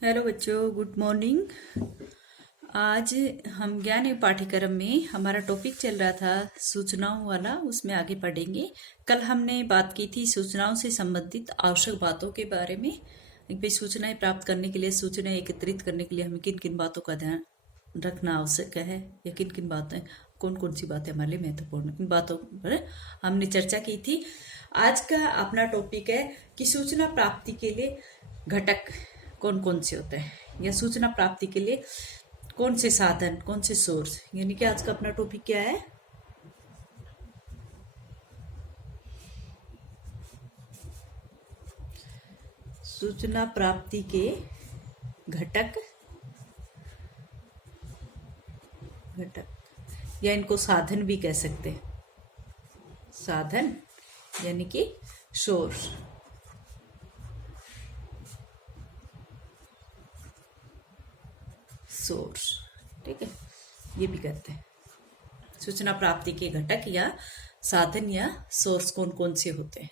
Hello बच्चों, good morning. आज हम ज्ञान एवं पाठ्यक्रम में हमारा टॉपिक चल रहा था सूचनाओं वाला, उसमें आगे पढ़ेंगे। कल हमने बात की थी सूचनाओं से संबंधित आवश्यक बातों के बारे में। भाई सूचनाएं प्राप्त करने के लिए, सूचनाएं एकत्रित करने के लिए हमें किन किन बातों का ध्यान रखना आवश्यक है, या किन किन बातें, कौन कौन सी बातें हमारे लिए महत्वपूर्ण, इन बातों पर हमने चर्चा की थी। आज का अपना टॉपिक है कि सूचना प्राप्ति के लिए घटक कौन कौन से होते हैं, या सूचना प्राप्ति के लिए कौन से साधन, कौन से सोर्स। यानी कि आज का अपना टॉपिक क्या है? सूचना प्राप्ति के घटक या इनको साधन भी कह सकते हैं। साधन यानी कि सोर्स। ठीक है, ये भी कहते हैं। सूचना प्राप्ति के घटक या साधन या सोर्स कौन कौन से होते हैं।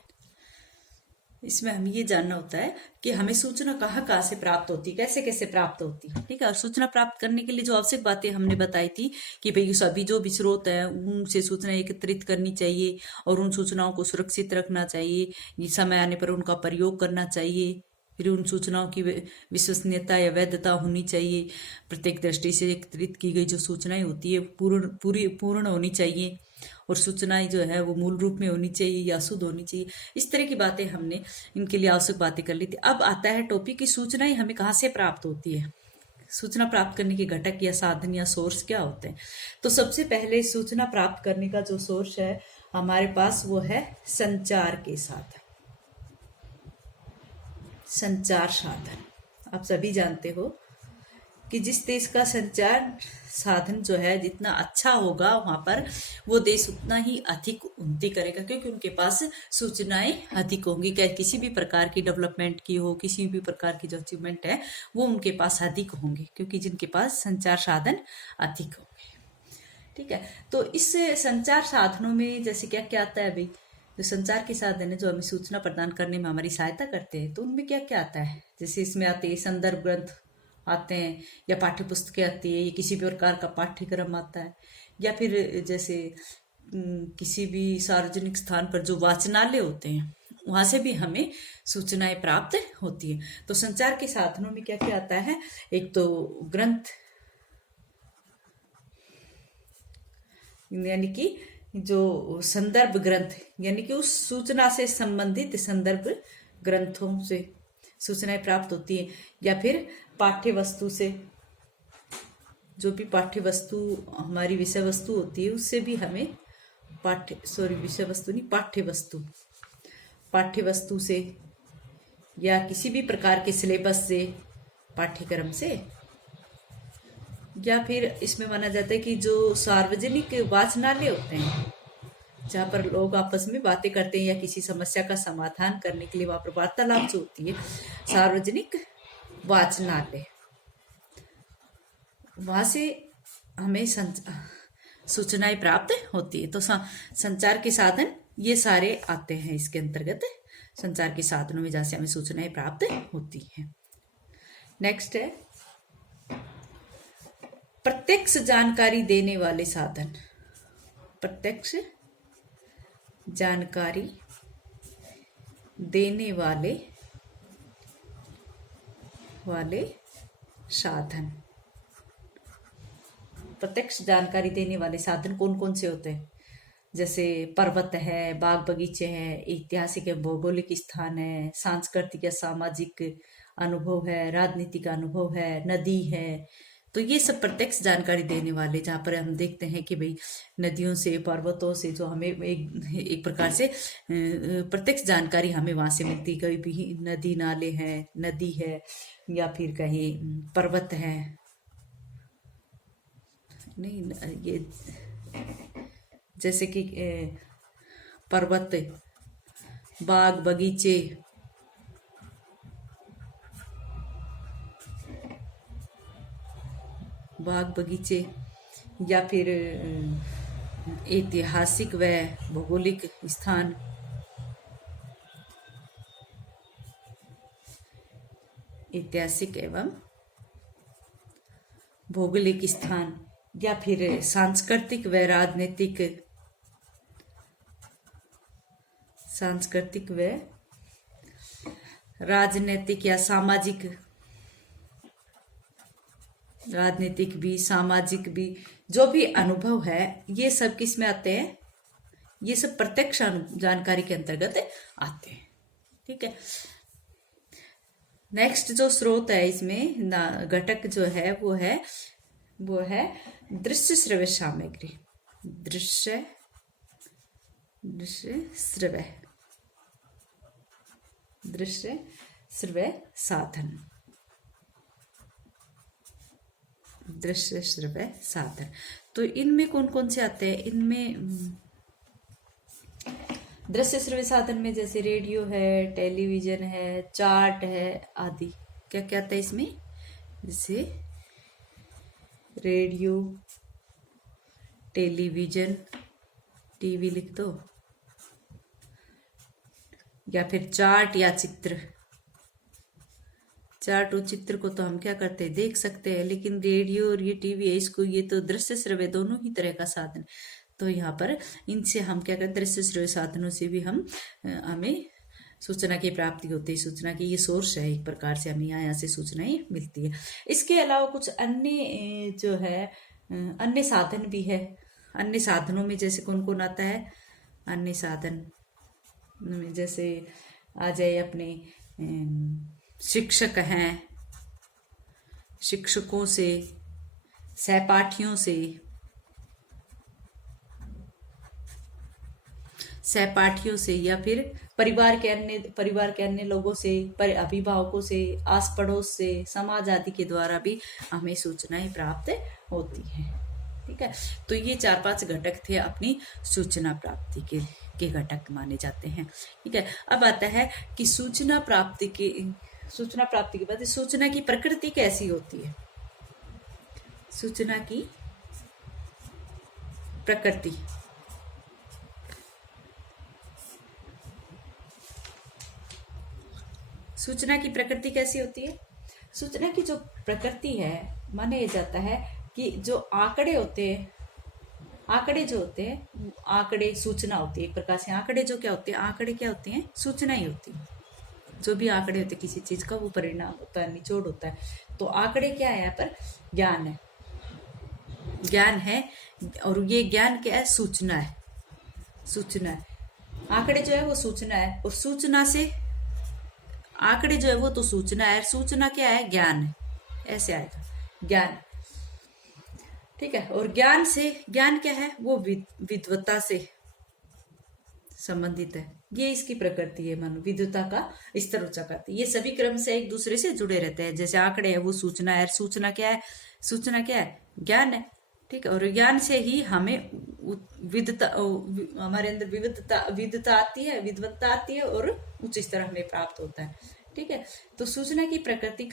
इसमें हमें ये जानना होता है कि हमें सूचना कहाँ कहाँ से प्राप्त होती है, कैसे कैसे प्राप्त होती है। ठीक है, और सूचना प्राप्त करने के लिए जो आवश्यक बातें हमने बताई थी कि भाई सभी जो भी स्रोत है उनसे सूचना एकत्रित करनी चाहिए और उन सूचनाओं को सुरक्षित रखना चाहिए, समय आने पर उनका प्रयोग करना चाहिए, फिर उन सूचनाओं की विश्वसनीयता या वैधता होनी चाहिए। प्रत्येक दृष्टि से एकत्रित की गई जो सूचनाएं होती है पूर्ण होनी चाहिए, और सूचनाएं जो है वो मूल रूप में होनी चाहिए या शुद्ध होनी चाहिए। इस तरह की बातें हमने इनके लिए आवश्यक बातें कर ली थी। अब आता है टॉपिक कि सूचनाएं हमें कहाँ से प्राप्त होती है, सूचना प्राप्त करने के घटक या साधन या सोर्स क्या होते हैं। तो सबसे पहले सूचना प्राप्त करने का जो सोर्स है हमारे पास वो है संचार के साधन। संचार साधन आप सभी जानते हो कि जिस देश का संचार साधन जो है जितना अच्छा होगा वहां पर वो देश उतना ही अधिक उन्नति करेगा, क्योंकि उनके पास सूचनाएं अधिक होंगी। क्या किसी भी प्रकार की डेवलपमेंट की हो, किसी भी प्रकार की जो अचीवमेंट है वो उनके पास अधिक होंगे, क्योंकि जिनके पास संचार साधन अधिक होंगे। ठीक है, तो इस संचार साधनों में जैसे क्या क्या आता है भाई, जो संचार के साधन है जो हमें सूचना प्रदान करने में हमारी सहायता करते हैं, तो उनमें क्या क्या आता है। जैसे इसमें आते हैं संदर्भ ग्रंथ आते हैं, या पाठ्य पुस्तकें आती है, या किसी भी प्रकार का पाठ्यक्रम आता है, या फिर जैसे किसी भी सार्वजनिक स्थान पर जो वाचनालय होते हैं वहां से भी हमें सूचनाएं प्राप्त होती है। तो संचार के साधनों में क्या क्या आता है, एक तो ग्रंथ, यानी कि जो संदर्भ ग्रंथ, यानी कि उस सूचना से संबंधित संदर्भ ग्रंथों से सूचनाएं प्राप्त होती है, या फिर पाठ्य वस्तु से, जो भी पाठ्य वस्तु हमारी विषय वस्तु होती है उससे भी हमें विषय वस्तु नहीं, पाठ्य वस्तु से, या किसी भी प्रकार के सिलेबस से, पाठ्यक्रम से, या फिर इसमें माना जाता है कि जो सार्वजनिक वाचनालय होते हैं जहाँ पर लोग आपस में बातें करते हैं या किसी समस्या का समाधान करने के लिए वहां पर वार्तालाप जो होती है, सार्वजनिक वाचनालय, वहां से हमें सूचनाएं प्राप्त होती है। तो संचार के साधन ये सारे आते हैं इसके अंतर्गत, संचार के साधनों में जहाँ से हमें सूचनाएं प्राप्त होती हैं। नेक्स्ट है प्रत्यक्ष जानकारी देने वाले साधन। प्रत्यक्ष जानकारी देने वाले साधन। प्रत्यक्ष जानकारी देने वाले साधन कौन कौन से होते हैं, जैसे पर्वत है, बाग बगीचे हैं, ऐतिहासिक या भौगोलिक स्थान है, सांस्कृतिक या सामाजिक अनुभव है, राजनीतिक अनुभव है, नदी है। तो ये सब प्रत्यक्ष जानकारी देने वाले, जहाँ पर हम देखते हैं कि भाई नदियों से, पर्वतों से जो हमें एक प्रकार से प्रत्यक्ष जानकारी हमें वहां से मिलती है। कभी भी नदी नाले हैं, नदी है, या फिर कहीं पर्वत है, नहीं ये जैसे कि पर्वत, बाग बगीचे, या फिर ऐतिहासिक व भौगोलिक स्थान, ऐतिहासिक एवं भौगोलिक स्थान या फिर सांस्कृतिक व राजनीतिक या सामाजिक, राजनीतिक भी सामाजिक भी जो भी अनुभव है, ये सब किस में आते हैं? ये सब प्रत्यक्ष जानकारी के अंतर्गत आते हैं। ठीक है। नेक्स्ट जो स्रोत है इसमें घटक जो है वो है दृश्य श्रव्य सामग्री। दृश्य श्रव्य साधन। दृश्य श्रव्य साधन। तो इनमें कौन कौन से आते हैं? इनमें दृश्य श्रव्य साधन में जैसे रेडियो है, टेलीविजन है, चार्ट है आदि। क्या क्या आता है इसमें? जैसे रेडियो, टेलीविजन, टीवी लिख दो, या फिर चार्ट या चित्र। चार्ट और चित्र को तो हम क्या करते हैं? देख सकते हैं, लेकिन रेडियो और ये टीवी है, इसको ये तो दृश्य श्रव्य दोनों ही तरह का साधन। तो यहाँ पर इनसे हम क्या करते हैं? दृश्य श्रव्य साधनों से भी हमें सूचना की प्राप्ति होती है। सूचना की ये सोर्स है, एक प्रकार से हमें यहाँ से सूचनाएं मिलती है। इसके अलावा कुछ अन्य जो है अन्य साधन भी है। अन्य साधनों में जैसे कौन कौन आता है? अन्य साधन में जैसे आ जाए अपने शिक्षक हैं, शिक्षकों से, सहपाठियों से, या फिर परिवार के अन्य लोगों से, अभिभावकों से, आस पड़ोस से, समाज आदि के द्वारा भी हमें सूचनाएं प्राप्त होती हैं। ठीक है। तो ये 4-5 घटक थे अपनी सूचना प्राप्ति के घटक माने जाते हैं। ठीक है। अब आता है कि सूचना प्राप्ति के बाद सूचना की प्रकृति कैसी होती है? सूचना की प्रकृति। सूचना की प्रकृति कैसी होती है? सूचना की जो प्रकृति है, माना यह जाता है कि जो आंकड़े होते हैं, आंकड़े सूचना होती है एक प्रकार से। आंकड़े जो क्या होते हैं? आंकड़े क्या होते हैं? सूचना ही होती है। जो भी आंकड़े होते हैं किसी चीज का, वो परिणाम होता है, निचोड़ होता है। तो आंकड़े क्या है? यहाँ पर ज्ञान है। और ये ज्ञान क्या है? सूचना है। आंकड़े जो है वो सूचना है, और सूचना से आंकड़े जो है वो तो सूचना है, सूचना क्या है? ज्ञान है। ऐसे आएगा ज्ञान। ठीक है। और ज्ञान क्या है? वो विद्वता से संबंधित है। ये इसकी प्रकृति है। मानो विद्वता का स्तर ऊंचा करती है। ये सभी क्रम से एक दूसरे से जुड़े रहते हैं। जैसे आंकड़े है वो सूचना है, सूचना क्या है? ज्ञान है। ठीक है। और ज्ञान से ही हमें हमारे अंदर विविधता आती है, विद्वत्ता आती है, और उच्च स्तर हमें प्राप्त होता है। ठीक है। तो सूचना की प्रकृति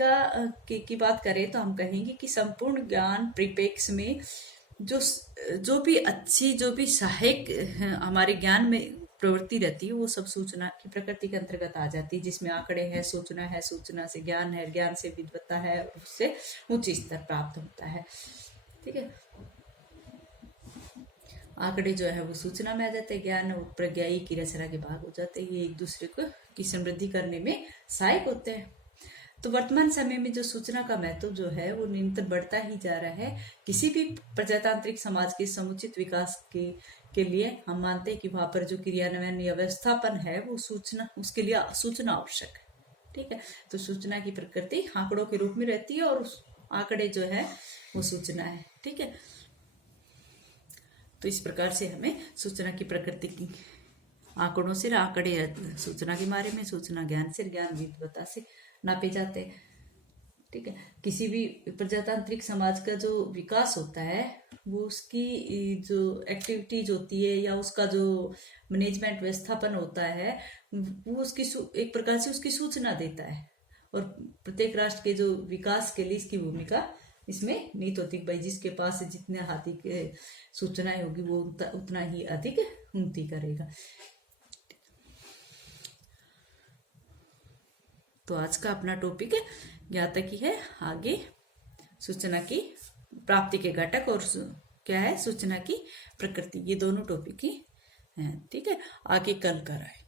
की बात करें तो हम कहेंगे कि संपूर्ण ज्ञान परिप्रेक्ष्य में जो भी सहायक हमारे ज्ञान में प्रवृत्ति रहती है, वो सब सूचना की प्रकृति के अंतर्गत आ जाती है। जिसमें आंकड़े है, सूचना से ज्ञान है, ज्ञान से विद्वत्ता है, उससे उच्च स्तर प्राप्त होता है। ठीक है। आंकड़े जो है वो सूचना में आ जाते हैं, ज्ञान और प्रज्ञायी की रचना के भाग हो जाते हैं। ये एक दूसरे को की समृद्धि करने में सहायक होते हैं। तो वर्तमान समय में जो सूचना का महत्व जो है वो निरंतर बढ़ता ही जा रहा है। किसी भी प्रजातांत्रिक समाज के समुचित विकास के लिए हम मानते हैं कि वहां पर जो क्रियान्वयन या व्यवस्थापन है वो उसके लिए सूचना आवश्यक है। ठीक है। तो सूचना की प्रकृति आंकड़ों के रूप में रहती है, और आंकड़े जो है वो सूचना है। ठीक है। तो इस प्रकार से हमें सूचना की प्रकृति की आंकड़ों से आंकड़े सूचना के बारे में, सूचना ज्ञान से, ज्ञान विद्वता से नापे जाते हैं। ठीक है। किसी भी प्रजातांत्रिक समाज का जो विकास होता है वो उसकी जो एक्टिविटीज होती है या उसका जो मैनेजमेंट व्यवस्थापन होता है वो उसकी एक प्रकार से उसकी सूचना देता है। और प्रत्येक राष्ट्र के जो विकास के लिए इसकी भूमिका इसमें निहित होती है। भाई जिसके पास जितने अधिक सूचनाएं होगी वो उतना ही अधिक उन्नति करेगा। तो आज का अपना टॉपिक यहाँ तक ही है। आगे सूचना की प्राप्ति के घटक और क्या है सूचना की प्रकृति, ये दोनों टॉपिक ही हैं। ठीक है, आगे कल कराए।